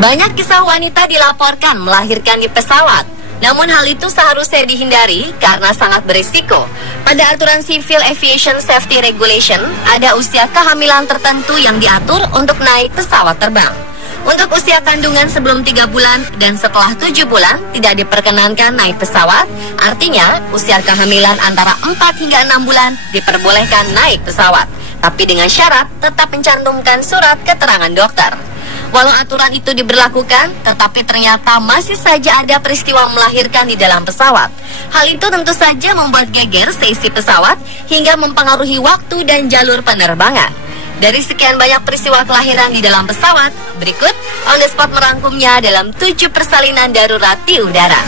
Banyak kisah wanita dilaporkan melahirkan di pesawat. Namun hal itu seharusnya dihindari karena sangat berisiko. Pada aturan Civil Aviation Safety Regulation, ada usia kehamilan tertentu yang diatur untuk naik pesawat terbang. Untuk usia kandungan sebelum 3 bulan dan setelah 7 bulan tidak diperkenankan naik pesawat. Artinya, usia kehamilan antara 4 hingga 6 bulan diperbolehkan naik pesawat, tapi dengan syarat tetap mencantumkan surat keterangan dokter. Walau aturan itu diberlakukan, tetapi ternyata masih saja ada peristiwa melahirkan di dalam pesawat. Hal itu tentu saja membuat geger seisi pesawat hingga mempengaruhi waktu dan jalur penerbangan. Dari sekian banyak peristiwa kelahiran di dalam pesawat, berikut On The Spot merangkumnya dalam 7 persalinan darurat di udara.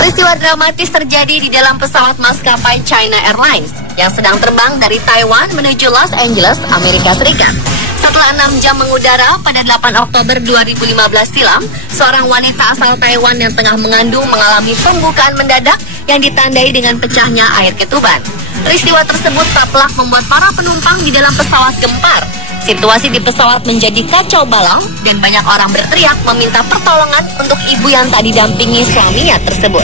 Peristiwa dramatis terjadi di dalam pesawat maskapai China Airlines yang sedang terbang dari Taiwan menuju Los Angeles, Amerika Serikat. Setelah 6 jam mengudara pada 8 Oktober 2015 silam, seorang wanita asal Taiwan yang tengah mengandung mengalami pembukaan mendadak yang ditandai dengan pecahnya air ketuban. Peristiwa tersebut tak pelak membuat para penumpang di dalam pesawat gempar. Situasi di pesawat menjadi kacau balau dan banyak orang berteriak meminta pertolongan untuk ibu yang tak didampingi suaminya tersebut.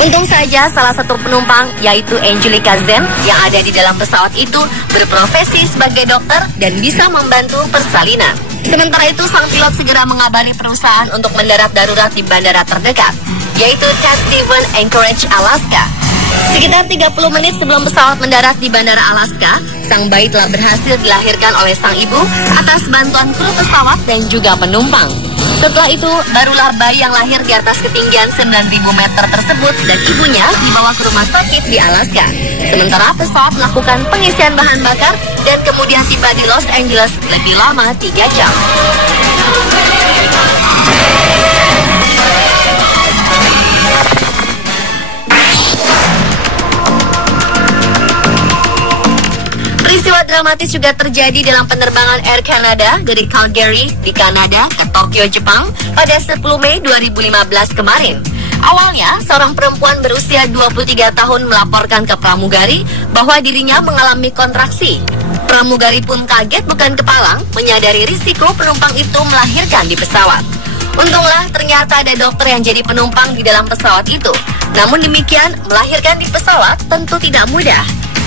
Untung saja salah satu penumpang, yaitu Angelica Zen, yang ada di dalam pesawat itu berprofesi sebagai dokter dan bisa membantu persalinan. Sementara itu, sang pilot segera mengabari perusahaan untuk mendarat darurat di bandara terdekat, yaitu Cat Stevens Anchorage, Alaska. Sekitar 30 menit sebelum pesawat mendarat di Bandara Alaska, sang bayi telah berhasil dilahirkan oleh sang ibu atas bantuan kru pesawat dan juga penumpang. Setelah itu, barulah bayi yang lahir di atas ketinggian 9.000 meter tersebut dan ibunya dibawa ke rumah sakit di Alaska. Sementara pesawat melakukan pengisian bahan bakar dan kemudian tiba di Los Angeles lebih lama 3 jam. Peristiwa dramatis juga terjadi dalam penerbangan Air Canada dari Calgary di Kanada ke Tokyo, Jepang pada 10 Mei 2015 kemarin. Awalnya, seorang perempuan berusia 23 tahun melaporkan ke pramugari bahwa dirinya mengalami kontraksi. Pramugari pun kaget bukan kepalang menyadari risiko penumpang itu melahirkan di pesawat. Untunglah ternyata ada dokter yang jadi penumpang di dalam pesawat itu. Namun demikian, melahirkan di pesawat tentu tidak mudah.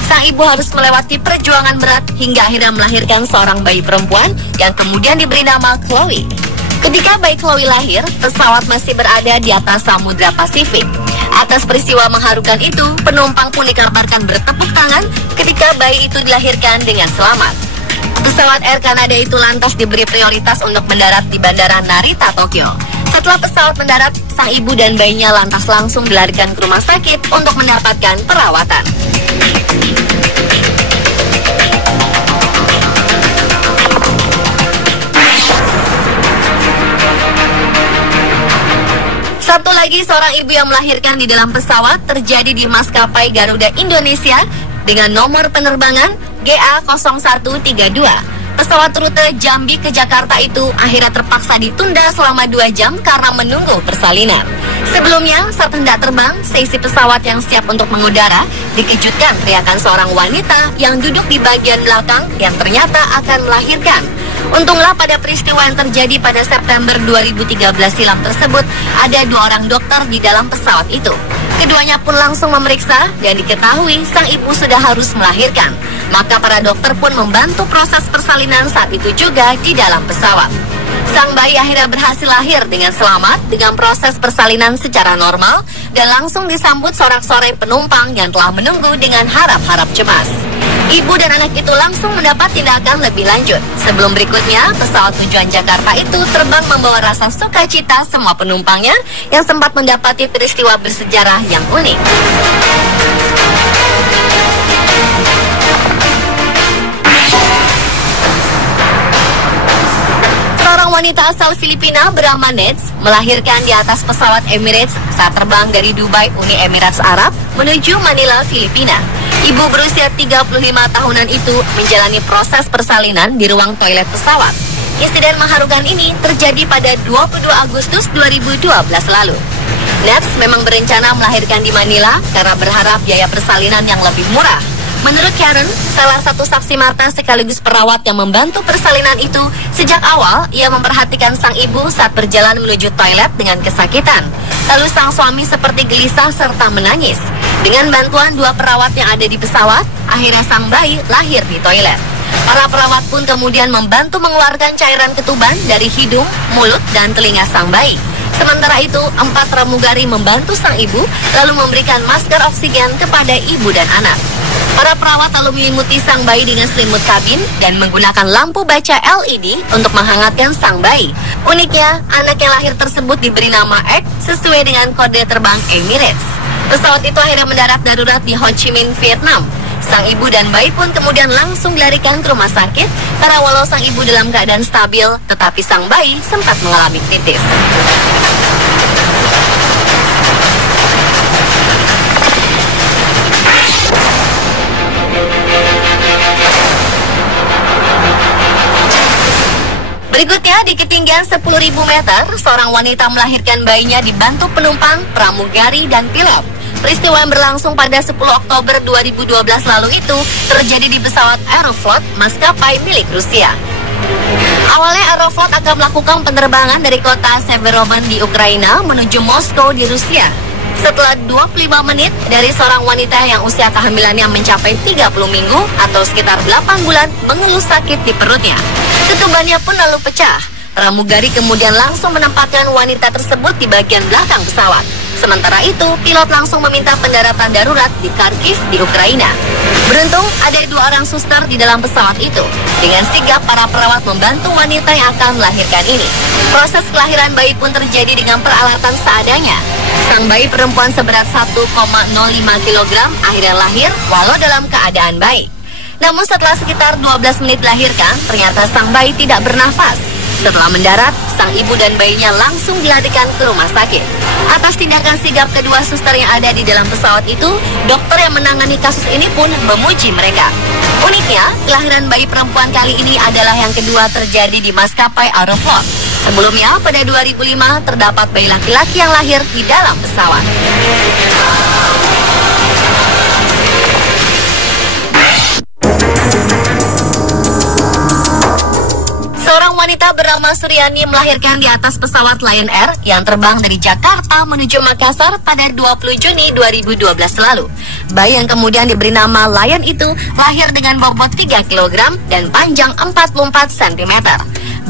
Sang ibu harus melewati perjuangan berat hingga akhirnya melahirkan seorang bayi perempuan yang kemudian diberi nama Chloe. Ketika bayi Chloe lahir, pesawat masih berada di atas Samudra Pasifik. Atas peristiwa mengharukan itu, penumpang pun dikabarkan bertepuk tangan ketika bayi itu dilahirkan dengan selamat. Pesawat Air Canada itu lantas diberi prioritas untuk mendarat di Bandara Narita, Tokyo. Setelah pesawat mendarat, sang ibu dan bayinya lantas langsung dilarikan ke rumah sakit untuk mendapatkan perawatan. Satu lagi, seorang ibu yang melahirkan di dalam pesawat terjadi di maskapai Garuda Indonesia dengan nomor penerbangan GA0132. Pesawat rute Jambi ke Jakarta itu akhirnya terpaksa ditunda selama 2 jam karena menunggu persalinan. Sebelumnya, saat hendak terbang, seisi pesawat yang siap untuk mengudara dikejutkan teriakan seorang wanita yang duduk di bagian belakang yang ternyata akan melahirkan. Untunglah pada peristiwa yang terjadi pada September 2013 silam tersebut, ada 2 orang dokter di dalam pesawat itu. Keduanya pun langsung memeriksa dan diketahui sang ibu sudah harus melahirkan. Maka para dokter pun membantu proses persalinan saat itu juga di dalam pesawat. Sang bayi akhirnya berhasil lahir dengan selamat dengan proses persalinan secara normal dan langsung disambut sorak-sorai penumpang yang telah menunggu dengan harap-harap cemas. Ibu dan anak itu langsung mendapat tindakan lebih lanjut. Sebelum berikutnya, pesawat tujuan Jakarta itu terbang membawa rasa sukacita semua penumpangnya yang sempat mendapati peristiwa bersejarah yang unik. Seorang wanita asal Filipina bernama Nets melahirkan di atas pesawat Emirates saat terbang dari Dubai, Uni Emirat Arab menuju Manila, Filipina. Ibu berusia 35 tahunan itu menjalani proses persalinan di ruang toilet pesawat. Insiden mengharukan ini terjadi pada 22 Agustus 2012 lalu. Nets memang berencana melahirkan di Manila karena berharap biaya persalinan yang lebih murah. Menurut Karen, salah satu saksi mata sekaligus perawat yang membantu persalinan itu, sejak awal ia memperhatikan sang ibu saat berjalan menuju toilet dengan kesakitan. Lalu sang suami seperti gelisah serta menangis. Dengan bantuan dua perawat yang ada di pesawat, akhirnya sang bayi lahir di toilet. Para perawat pun kemudian membantu mengeluarkan cairan ketuban dari hidung, mulut, dan telinga sang bayi. Sementara itu, 4 pramugari membantu sang ibu lalu memberikan masker oksigen kepada ibu dan anak. Para perawat lalu menyelimuti sang bayi dengan selimut kabin dan menggunakan lampu baca LED untuk menghangatkan sang bayi. Uniknya, anak yang lahir tersebut diberi nama X sesuai dengan kode terbang Emirates. Pesawat itu akhirnya mendarat darurat di Ho Chi Minh, Vietnam. Sang ibu dan bayi pun kemudian langsung dilarikan ke rumah sakit karena walau sang ibu dalam keadaan stabil, tetapi sang bayi sempat mengalami kritis. Berikutnya, di ketinggian 10.000 meter, seorang wanita melahirkan bayinya dibantu penumpang, pramugari, dan pilot. Peristiwa yang berlangsung pada 10 Oktober 2012 lalu itu terjadi di pesawat Aeroflot, maskapai milik Rusia. Awalnya Aeroflot akan melakukan penerbangan dari kota Severodvinsk di Ukraina menuju Moskow di Rusia. Setelah 25 menit dari seorang wanita yang usia kehamilannya mencapai 30 minggu atau sekitar 8 bulan mengeluh sakit di perutnya. Ketubannya pun lalu pecah. Pramugari kemudian langsung menempatkan wanita tersebut di bagian belakang pesawat. Sementara itu, pilot langsung meminta pendaratan darurat di Kharkiv di Ukraina. Beruntung, ada 2 orang suster di dalam pesawat itu. Dengan sigap, para perawat membantu wanita yang akan melahirkan ini. Proses kelahiran bayi pun terjadi dengan peralatan seadanya. Sang bayi perempuan seberat 1,05 kg akhirnya lahir walau dalam keadaan baik. Namun setelah sekitar 12 menit dilahirkan, ternyata sang bayi tidak bernafas. Setelah mendarat, sang ibu dan bayinya langsung dilarikan ke rumah sakit. Atas tindakan sigap kedua suster yang ada di dalam pesawat itu, dokter yang menangani kasus ini pun memuji mereka. Uniknya, kelahiran bayi perempuan kali ini adalah yang kedua terjadi di maskapai Aeroflot. Sebelumnya, pada 2005, terdapat bayi laki-laki yang lahir di dalam pesawat. Wanita bernama Suryani melahirkan di atas pesawat Lion Air yang terbang dari Jakarta menuju Makassar pada 20 Juni 2012 lalu. Bayi yang kemudian diberi nama Lion itu lahir dengan bobot 3 kg dan panjang 44 cm.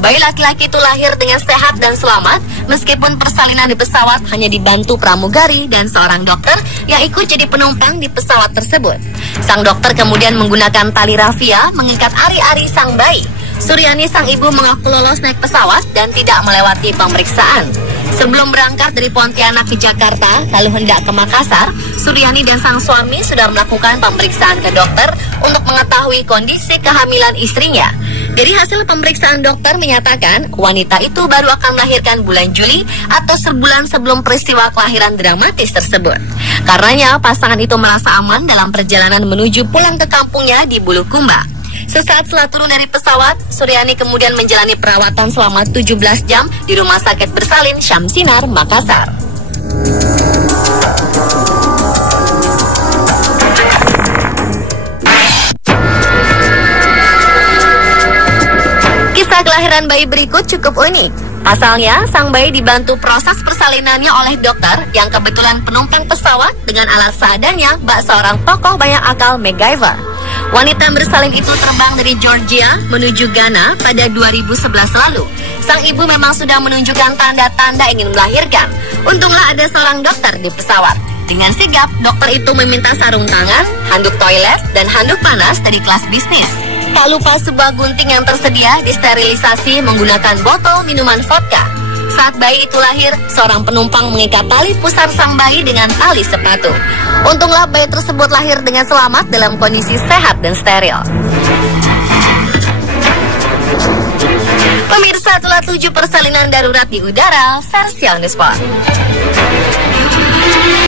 Bayi laki-laki itu lahir dengan sehat dan selamat meskipun persalinan di pesawat hanya dibantu pramugari dan seorang dokter yang ikut jadi penumpang di pesawat tersebut. Sang dokter kemudian menggunakan tali rafia mengikat ari-ari sang bayi. Suryani sang ibu mengaku lolos naik pesawat dan tidak melewati pemeriksaan. Sebelum berangkat dari Pontianak ke Jakarta, lalu hendak ke Makassar, Suryani dan sang suami sudah melakukan pemeriksaan ke dokter untuk mengetahui kondisi kehamilan istrinya. Dari hasil pemeriksaan dokter menyatakan, wanita itu baru akan melahirkan bulan Juli atau sebulan sebelum peristiwa kelahiran dramatis tersebut. Karenanya, pasangan itu merasa aman dalam perjalanan menuju pulang ke kampungnya di Bulukumba. Sesaat setelah turun dari pesawat, Suryani kemudian menjalani perawatan selama 17 jam di Rumah Sakit Bersalin Syamsinar, Makassar. Kisah kelahiran bayi berikut cukup unik. Pasalnya, sang bayi dibantu proses persalinannya oleh dokter yang kebetulan penumpang pesawat dengan alat seadanya bak seorang tokoh banyak akal MacGyver. Wanita yang bersalin itu terbang dari Georgia menuju Ghana pada 2011 lalu. Sang ibu memang sudah menunjukkan tanda-tanda ingin melahirkan. Untunglah ada seorang dokter di pesawat. Dengan sigap, dokter itu meminta sarung tangan, handuk toilet, dan handuk panas dari kelas bisnis. Tak lupa sebuah gunting yang tersedia disterilisasi menggunakan botol minuman vodka. Saat bayi itu lahir, seorang penumpang mengikat tali pusar sang bayi dengan tali sepatu. Untunglah bayi tersebut lahir dengan selamat dalam kondisi sehat dan steril. Pemirsa, itulah 7 persalinan darurat di udara versi On The Spot.